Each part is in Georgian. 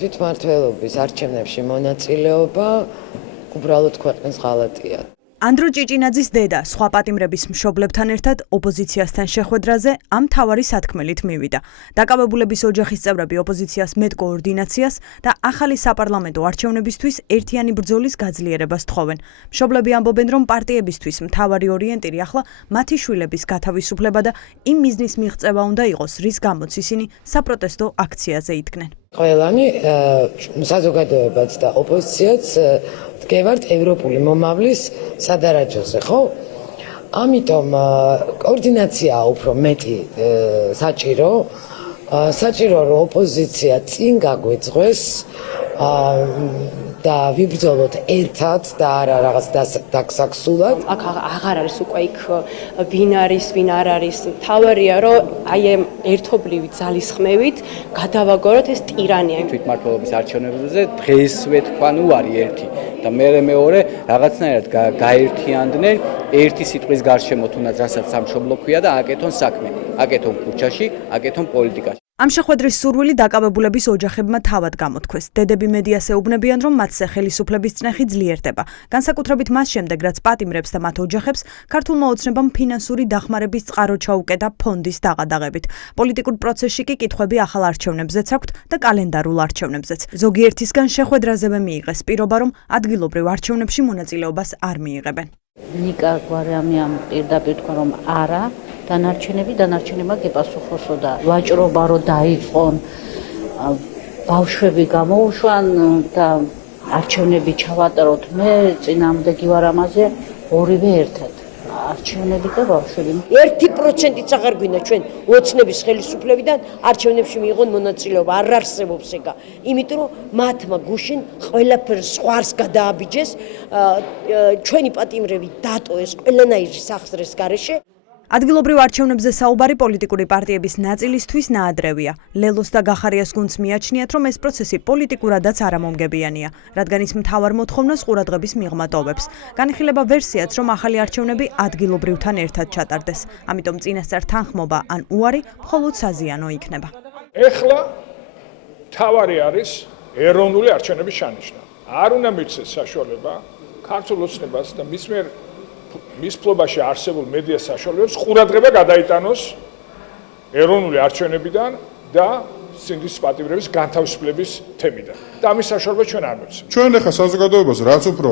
თვითმმართველობის არჩევნებში მონაწილეობა უბრალოდ ქვეყნის ღალატია. ანდრო ჭიჭინაძის დედა სხვა პატიმრების მშობლებთან ერთად ოპოზიციასთან შეხვედრაზე ამ მთავარი სათქმელით მივიდა. დაკავებულების ოჯახის წევრები ოპოზიციას მეტ კოორდინაციას და ახალი საპარლამენტო არჩევნებისთვის ერთიანი ბრძოლის გაძლიერებას თხოვენ. მშობლები ამბობენ, რომ პარტიებისთვის მთავარი ორიენტირი ახლა მათი შვილების გათავისუფლება და იმ მიზნის მიღწევა უნდა იყოს, რის გამოც ისინი საპროტესტო აქციაზე იდგნენ. ყველანი საზოგადოებაც და ოპოზიციაც დგევართ ევროპული მომავლის სადარაჯოზე, ხო? ამიტომ კოორდინაციაა უფრო მეტი საჭირო. საჭირო რომ ოპოზიცია წინ გაგვეძღვეს და ვიბრძოლოთ ერთად და არა რაღაც დაგსაქსულად. აქ აღარ არის უკვე იქ ვინ არის, ვინ არ არის. თავარია რომ აი ამ ერთობლივი ძალისხმევით გადავაგოროთ ეს ტირანია. თვითმმართველობის არჩევნებზე დღესვე თქვა, ნუ არის ერთი და მეორე რაღაცნაირად გაერთიანდნენ ერთი სიტყვის გარშემო, თუნდაც რასაც სამშობლო ქვია და აკეთონ საქმე, აკეთონ ქუჩაში, აკეთონ პოლიტიკაში. ამ შეხვედრის სურვილი დაკავებულების ოჯახებმა თავად გამოთქვეს. დედები მედიას ეუბნებიან, რომ მათზე ხელისუფლების წნეხი ძლიერდება. განსაკუთრებით მას შემდეგ, რაც პატიმრებს და მათ ოჯახებს ქართულმა ოცნებამ ფინანსური დახმარების წყარო ჩაუკეტა ფონდის დაღადაღებით. პოლიტიკურ პროცესში კი კითხვები ახალ არჩევნებზეც აქვთ და კალენდარულ არჩევნებზეც. ზოგიერთისგან შეხვედრაზევე მიიღეს პირობა, რომ ადგილობრივ არჩევნებში მონაწილეობას არ მიიღებენ. ნიკა გვარამიამ პირდაპირ თქვა, რომ არა, დანარჩენებმა გეპასუხოსო და ვაჭრობა რო დაიწყონ, ბავშვები გამოუშვან და არჩევნები ჩავატაროთ. მე წინააღმდეგი ვარ ამაზე, ორივე ერთად. არჩევნები და ბავშვები. 1%-იც აღარ გვინდა ჩვენ ოცნების ხელისუფლებიდან არჩევნებში მიიღონ მონაწილეობა. არ არსებობს ეგა. იმიტომ რომ მათმა გუშინ ყველაფერს სხვას გადააბიჯეს, ჩვენი პატიმრები დატოეს ყველანაირი სახსრეს გარეშე. ადგილობრივ არჩევნებზე საუბარი პოლიტიკური პარტიების ნაწილისთვის ნაადრევია. ლელოს და გახარიას გუნდს მიაჩნიათ, რომ ეს პროცესი პოლიტიკურადაც არამომგებიანია, რადგან ის მთავარ მოთხოვნას ყურადღების მიღმა ტოვებს. განიხილება ვერსიაც, რომ ახალი არჩევნები ადგილობრივთან ერთად ჩატარდეს. ამიტომ წინასწარ თანხმობა ან უარი მხოლოდ საზიანო იქნება. ეხლა თავარი არის ეროვნული არჩევნების შენიშვნა. არ უნდა მიცეს საშუალება ქართულ ოცნებას და მის ფლობაში არსებულ მედია საშუალებებს ყურადღება გადაიტანოს ეროვნული არჩევნებიდან და სინდისის პატიმრების განთავისუფლების თემიდან. და ამის საშუალება ჩვენ არ მივცემთ. ჩვენ ახლა საზოგადოებას რაც უფრო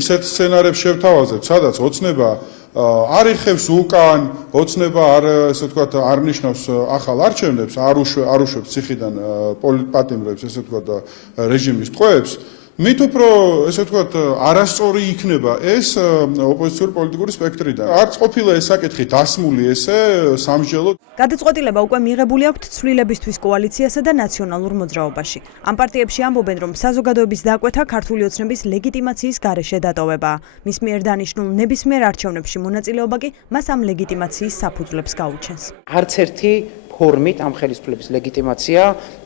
ისეთ სცენარებს შევთავაზებთ, სადაც ოცნება არ იხევს უკან, ოცნება ასე ვთქვათ, არ ნიშნავს ახალ არჩევნებს, არ უშვებს ციხიდან პატიმრებს, ესე ვთქვათ, რეჟიმის ტყვეებს. მით უფრო, ესე ვთქვათ, არასწორი იქნება ეს ოპოზიციური პოლიტიკური სპექტრიდან. არც ყოფილა ეს საკითხი დასმული ესე სამსჯელოდ. გადაწყვეტილება უკვე მიღებული აქვთ ცვლილებისთვის კოალიციასა და ნაციონალურ მოძრაობაში. ამ პარტიებში ამბობენ, რომ საზოგადოების დაკვეთა ქართული ოცნების ლეგიტიმაციის გარეშე დატოვებაა. მის მიერ დანიშნულ ნებისმიერ არჩევნებში მონაწილეობა კი მას ამ ლეგიტიმაციის საფუძვლებს გაუჩენს. არც ერთი ფორმით ამ ხელისუფლების ლეგიტიმაცია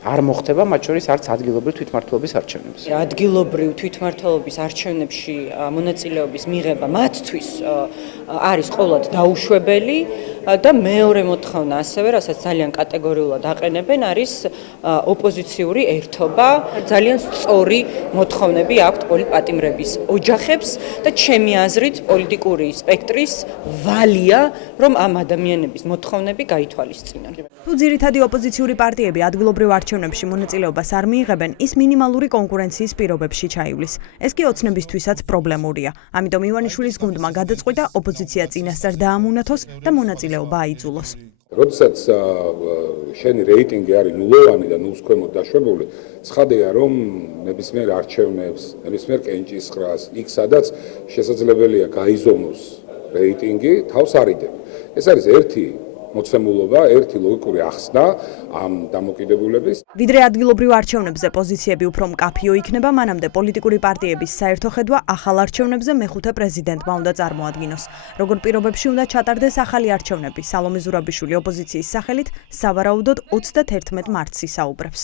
არ მოხდება, მათ შორის არც ადგილობრივ თვითმმართველობის არჩევნებში. ადგილობრივ თვითმმართველობის არჩევნებში მონაწილეობის მიღება მათთვის არის ყოველად დაუშვებელი და მეორე მოთხოვნა ასევე, რასაც ძალიან კატეგორიულად აყენებენ, არის ოპოზიციური ერთობა. ძალიან სწორი მოთხოვნები აქვთ პოლიტპატიმრების ოჯახებს და ჩემი აზრით პოლიტიკური სპექტრის ვალია, რომ ამ ადამიანების მოთხოვნები გაითვალისწინონ. თუ ძირითადი ოპოზიციური პარტიები ადგილობრივ არჩევნებში მონაწილეობას არ მიიღებენ, ის მინიმალური კონკურენციის პირობებში ჩაივლის. ეს კი ოცნებისთვისაც პრობლემურია. ამიტომ ივანიშვილის გუნდმა გადაწყვიტა ოპოზიცია წინასწარ დაამონათოს და მონაწილეობა აიძულოს. როდესაც შენი რეიტინგი არის ნულოვანი და ნულს ქვემოთ დაშვებული, ცხადია რომ ნებისმიერ არჩევნებს, ნებისმიერ კენჭისყრას, იქ სადაც შესაძლებელია გაიზომოს რეიტინგი, თავს არიდებ. ეს არის ერთი მოცემულობა, ერთი ლოგიკური ახსნა ამ დამოკიდებულების. ვიდრე ადგილობრივ არჩევნებზე პოზიციები უფრო მკაფიო იქნება, მანამდე პოლიტიკური პარტიების საერთო ხედვა ახალ არჩევნებზე მეხუთე პრეზიდენტმა უნდა წარმოადგინოს. როგორ პირობებში უნდა ჩატარდეს ახალი არჩევნები, სალომე ზურაბიშვილი ოპოზიციის სახელით სავარაუდოდ 31 მარტს ისაუბრებს.